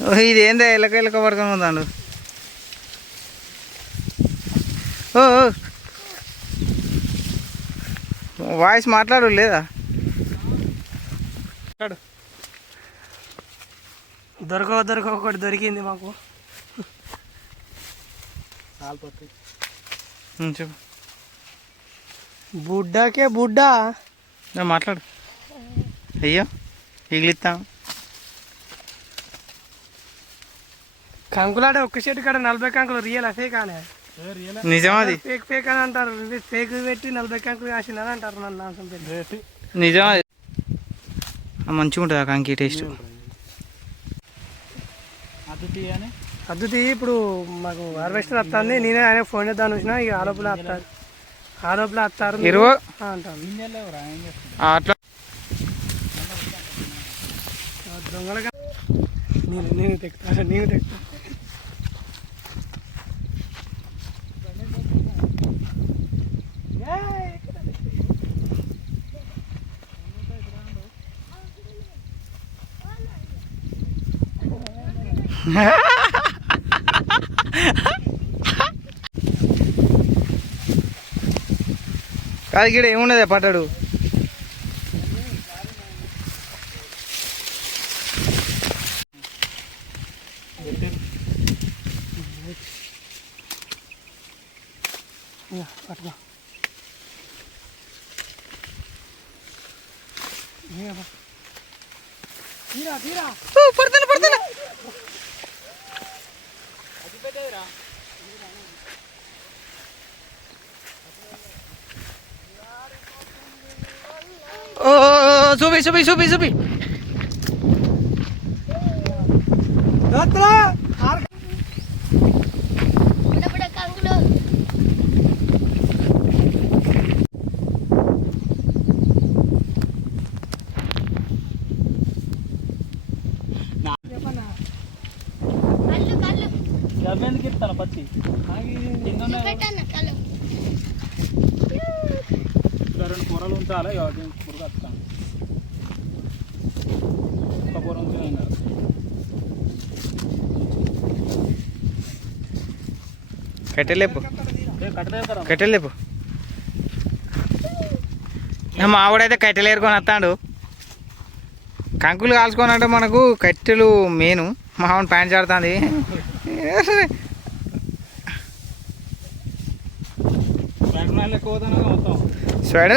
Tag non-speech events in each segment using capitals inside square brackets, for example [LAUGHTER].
ఇది ఏందా? ఎలక ఎలక పడుకొని ఉందాడు. ఓ. వాయిస్ మాట్లాడు లేదా? దొరకవ దొరకవ ఒకటి దొరికింది మాకు. చెప్పు. బుడ్డాకే బుడ్డా? మాట్లాడు. అయ్యో ఇగిలిస్తాం కంకులాడే ఒక్క చెట్టు కాడ నలభై కంకులు రియల్ ఫేక్ అనే నిజమా అది ఫేక్ ఫేక్ అని అంటారు. ఫేక్ పెట్టి నలభై కంకులు కాసిందని అంటారు నన్ను నాశనం పెట్టి. నిజమా అది ఆ, మంచిగా ఉంటుంది ఆ కంకి టేస్ట్? అద్దుతి ఇప్పుడు మాకు హార్వెస్టర్ వస్తుంది. నేనే ఆయన ఫోన్ చేద్దాం వచ్చిన ఇక ఆ లోపల వస్తారు. ఆ లోపల వస్తారు మీరు. ఇరువు. అంటాను అట్లా. దొంగలుగా నేను నేను తెక్తా నేను తెక్తా. [LAUGHS] కాదు ఇక్కడ ఏమున్నదే పట్టాడు పట్టుకో. తీరా తీరా. పడుతున్నా పడుతున్నా. ఓ ఓ, ఓ, చూపి చూపి చూపి చూపి దోత్రా కాబట్టి. కట్టెలేపు ఏ కట్టదే కదా కట్టెలేపు మా ఆవిడైతే కట్టెలు ఏరుకొని వస్తాడు. కంకులు కాల్చుకొని అంటే మనకు కట్టెలు మెయిన్. మా ఆవిడ ప్యాంట్ చాడుతుంది స్వెడు!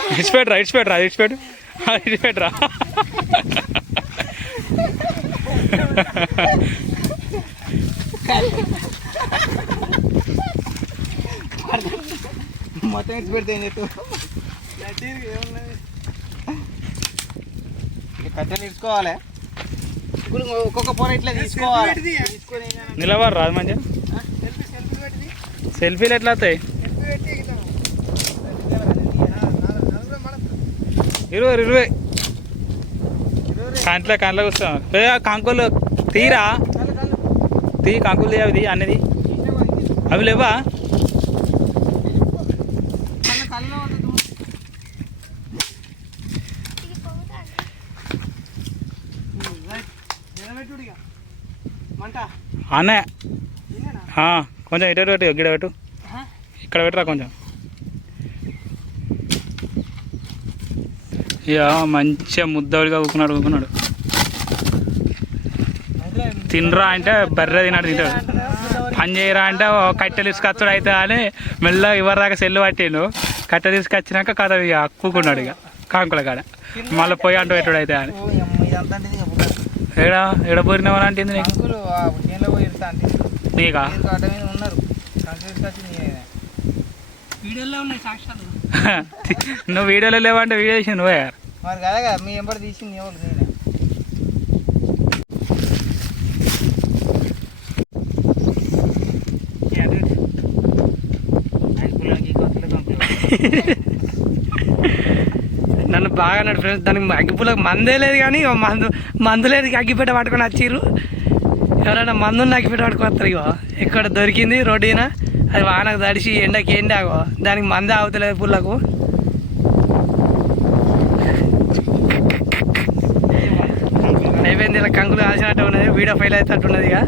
వస్తాను ఇంకేంది ఏయ్! ఎక్కదలే ఇడిచిపెట్టరా ఇడిచిపెట్టరా ఇడిచిపెట్టు. ఇడిచిపెట్టరా మొత్తం ఇచ్చి పెడితే ఏం చేస్తావు? కట్టెలు ఇచ్చుకోవాలి ఇప్పుడు ఒక్కొక్క పొర ఇట్లా తీసుకోవాలి? నిలబడు రాదు మంచిగా? సెల్ఫీలు ఎట్లా వస్తాయి? ఇరవై ఇరవై. కంట్లో కంట్లో వస్తాం ఏ కంకులు తీరా? తీ కంకులు తీ అవి తీ అన్నది. అవి లేవా? మంట అన్నే ఇన్నేనా? ఆ, కొంచెం ఇటు పెట్టు గిడ పెట్టు. ఇక్కడ పెట్టరా కొంచెం. ఇక మంచిగా ముద్దడిగా ఊకున్నాడు ఊకున్నాడు. తినరా అంటే బర్రె తిన్నాడు తింటాడు. పని చేయరా అంటే ఓ కట్టెలు తీసుకొచ్చాడు అయితే అని మెల్లగా ఇవ్వరాక సెల్లు పట్టిండు. కట్టె తీసుకొచ్చినాక కథ ఇక అక్కుకున్నాడు ఇక కాంకుల కాడ. మళ్ళీ పోయి అంటూ పెట్టుడు అయితే అని? ఏడ ఎడ పోరినావని అంటుంది నీకు? [LAUGHS] నువ్వు వీడియోలో లేవంటే వీడియో చేసి నువ్వే. మరి కదా కదా మీ ఎంబడి తీసింది ఎవరు నేనే. నన్ను బాగా అన్నాడు ఫ్రెండ్స్ దానికి అగ్గిపులకు మందే లేదు కానీ మందు మందు లేదు అగ్గిపెట్ట పట్టుకొని వచ్చిర్రు. ఎవరైనా మందుని అగ్గిపెట్ట పట్టుకొని వస్తారు ఇగో. ఇక్కడ దొరికింది రోడ్డున అది వానకు తడిసి ఎండకి ఎండి ఆగో దానికి మందే ఆగుతలేదు పుల్లకు. ఇలా కంకులు కాల్చినట్టు ఉన్నది వీడియో ఫెయిల్ అవుతున్నట్టు ఉన్నది ఇక.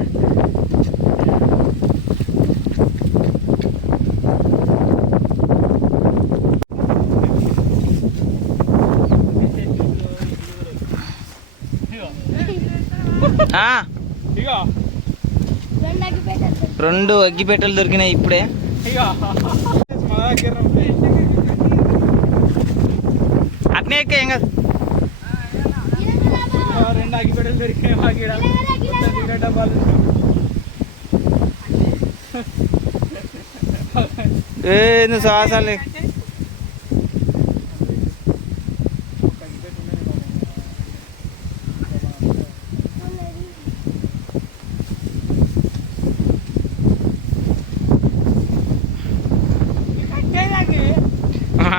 రెండు అగ్గి అగ్గిపెట్టెలు దొరికినాయి ఇప్పుడే. అట్నే ఎక్క ఏం కాదు. అగ్గిపెట్టెలు దొరికినాయి మాకు సిగరెట్ డబ్బాలు ఏ నువ్వు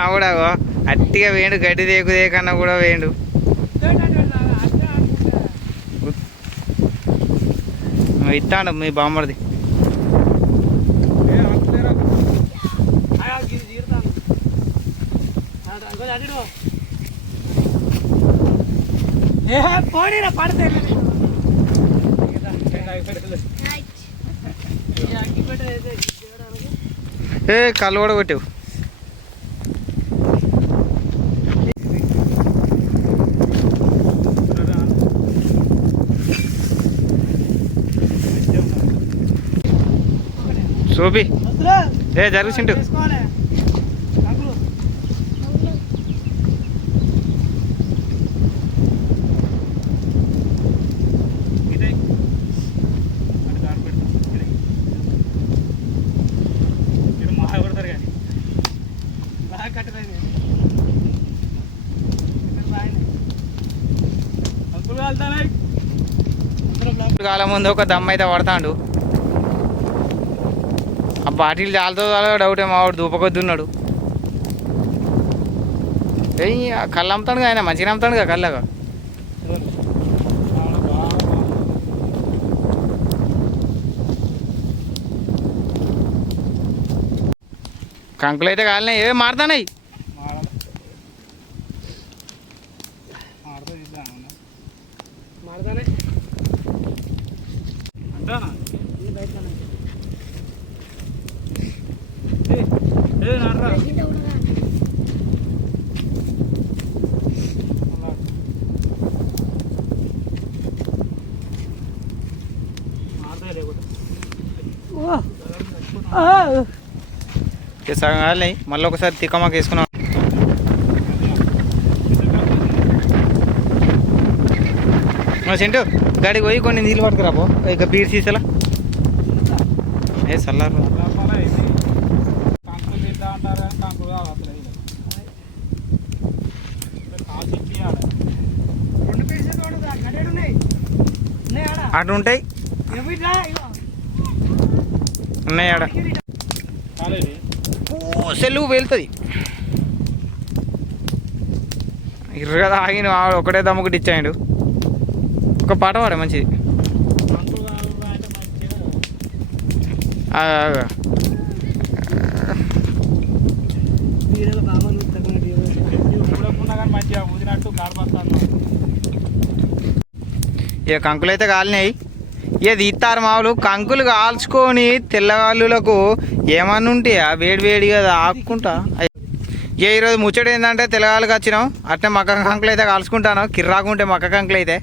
ఆవిడగో అట్టిగా వేయండు గడ్డి దేకు దేకన్నా కూడా వేయండు ఇస్తాడు మీ బామ్మడిది ఏ, అంతలేరా? ఏ పోనీరా పడితే రెండు అగ్గిపెట్టెలు. ఏ కళ్ళు కూడా కొట్టావు చూపి ఏ జరుగుచింటు ఇదే. అటు దారి పెడతాం. ఇదే. ఈడ మహా కొడతారు కానీ. బాగా కట్టలేదు అంకులు కాలుతానాయి. కాలం ముందు ఒక దమ్ అయితే పడతాడు. బాటిల్ చాలతో డౌటే మావాడు దూపకొద్దున్నాడు ఏయ్ ఆ కళ్ళు అమ్ముతాడు ఆయన మంచిగా అమ్ముతాడు కదా కళ్ళగా. కంకులు అయితే కాలినాయి. ఏవే మారుతానాయి మాడల. ఆడతో తీద్దాం. మాడదానే అంటానా? ఏ, ఏ, నాన్నరా. అలా. మాడతాయి లేకుండా. ఇక సగం కాలినాయి మళ్ళీ ఒకసారి తిక్కమాక వేసుకున్నాం. ఆ, చింటూ గాడికి పోయి కొన్ని నీళ్ళు పట్టుకురాపో ఇక బీర్ సీసలా ఏ ఆడ. అటు ఉంటాయి ఉన్నాయాడ ఉన్నాయి ఆడ. సెల్లు వెళ్తుంది ఇర్రగా ఆగిన ఒకటే దమ్ముకుటి ఇచ్చాడు ఒక పాట పాడే మంచిది. కానీ మంచిగా ఇక కంకులు అయితే కాలినాయి. ఇక ఇస్తారు మావులు? కంకులు కాల్చుకొని తెల్లగాళ్ళులకు ఏమన్నా ఉంటాయా వేడి వేడిగా ఆకుకుంటా. ఇక ఈరోజు ముచ్చట ఏంటంటే తెల్లగాళ్ళకి వచ్చినాం. అట్నే మక్క కంకులు అయితే కాల్చుకుంటాను. కిర్రాకుంటే మక్క కంకులు అయితే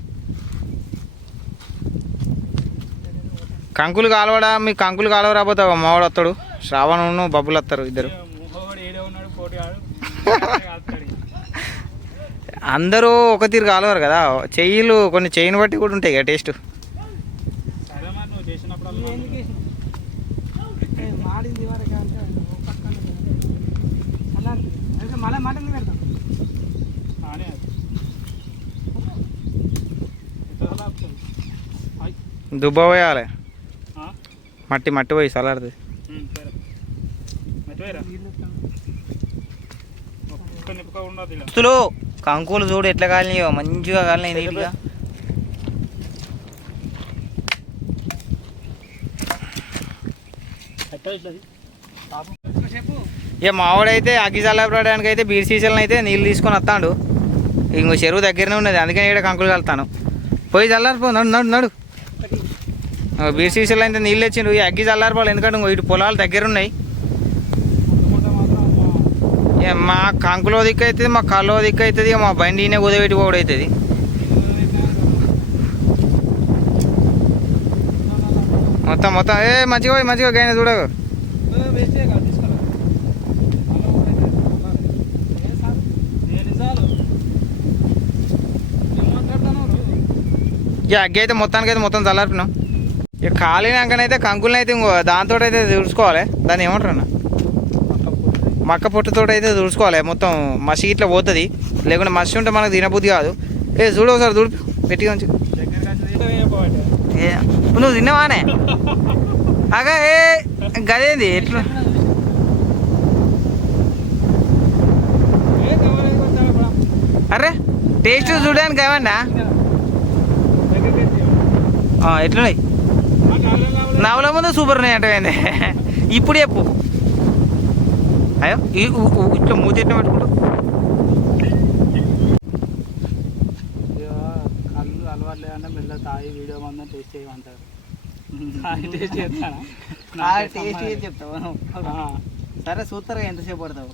కంకులు కాలవడా? మీ కంకులు కాలవరాపోతే మావాడు వస్తాడు. శ్రావణును బబ్బులు వస్తారు ఇద్దరు. అందరూ ఒక తీరు కాలవరు కదా? చెయ్యిలు కొన్ని చెయ్యిని బట్టి కూడా ఉంటాయి కదా టేస్ట్. దుబ్బ పోయాలి. మట్టి మట్టి పోయి సలాడుతుంది కంకులు చూడు ఎట్లా కాలినాయో. మంచిగా కాలినాయి నీట్గా. చెప్పు. ఇక మావాడైతే అగ్గి చల్లబడడానికి అయితే బీర్ సీసల్ని అయితే నీళ్ళు తీసుకొని వస్తాడు. ఇంకో చెరువు దగ్గరనే ఉన్నది అందుకని ఇక్కడ కంకులు కలుతాను. పోయి చల్లారిపో నడు నడు నడు. బీర్ సీసల్ అయితే నీళ్ళు తెచ్చిండు ఈ అగ్గి చల్లారిపోవాలి ఎందుకంటే ఇంకో ఇటు పొలాలు దగ్గర ఉన్నాయి ఇక మా కంకులో దిక్కు అవుతుంది మా కళ్ళో దిక్కు అవుతుంది ఇక మా బండినే ఈయన కుదబెట్టి కూడా అవుతుంది మొత్తం మొత్తం. ఏ మంచిగా పోయి మంచిగా గైన చూడకు. ఇక అగ్గి అయితే మొత్తానికి అయితే మొత్తం చల్లార్పినాం ఇక కాలినాకనైతే కంకులను అయితే ఇంకో దాంతో అయితే తుడుచుకోవాలి దాన్ని ఏమంటారు అన్న? మక్క పొట్టుతో అయితే తుడుచుకోవాలి మొత్తం మసి ఇట్లా పోతుంది. లేకుంటే మసి ఉంటే మనకు తినబుద్ధి కాదు. ఏ చూడు ఒకసారి చూడు పెట్టి ఉంచు. నువ్వు తిన్నావానే? అగా ఏ గదేంది? ఎట్లా? అరే టేస్ట్ చూడడానికి ఏమన్నా? ఎట్లున్నాయి నవల ముందు సూపర్ ఉన్నాయి అంటే ఇప్పుడు చెప్పు. అయ్యో ఇట్లా మూతి ఎట్లా పెట్టుకుంటూ కళ్ళు అలవాటు లేదంటే మెల్ల తాగి వీడియో మందం టేస్ట్ చేయమంటారు. టేస్ట్ చేస్తాను? టేస్ట్ చెప్తావు? సరే సూత్తరుగా ఎంతసేపు పడతావు?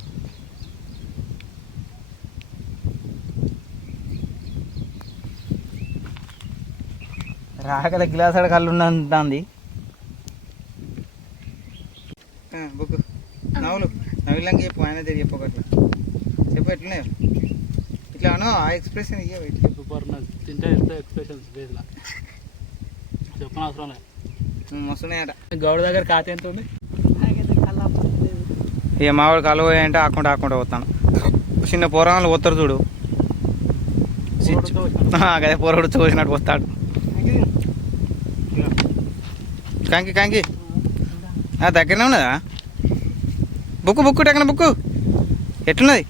రాగల గిలాసడ కళ్ళు ఉన్నంది బుక్ నవ్వులు. నవ్వులంగా చెప్పు ఆయన దగ్గర చెప్పు ఒకట్లా. చెప్పు ఎట్లనే ఇట్లా అను ఆ ఎక్స్ప్రెషన్ ఇయ్య ఇట్లా? సూపర్ తింటే ఎంత ఎక్స్ప్రెషన్స్ ఫేస్లో చెప్పిన అవసరం లేదు. మస్తున్నాయట. గౌడ దగ్గర ఖాతా ఎంత ఉంది? ఇక మావాడు కళ్ళు పోయాయంటే ఆకుండా ఆకుండా పోతాను. చిన్న పోరాలు పోతారు చూడు. ఆ, అదే పోరడు చూసినట్టు వస్తాడు కాంకి కాంకి. దగ్గరనే ఉన్నదా? బుక్కు బుక్కు టెక్కన బుక్కు. ఎట్లున్నది?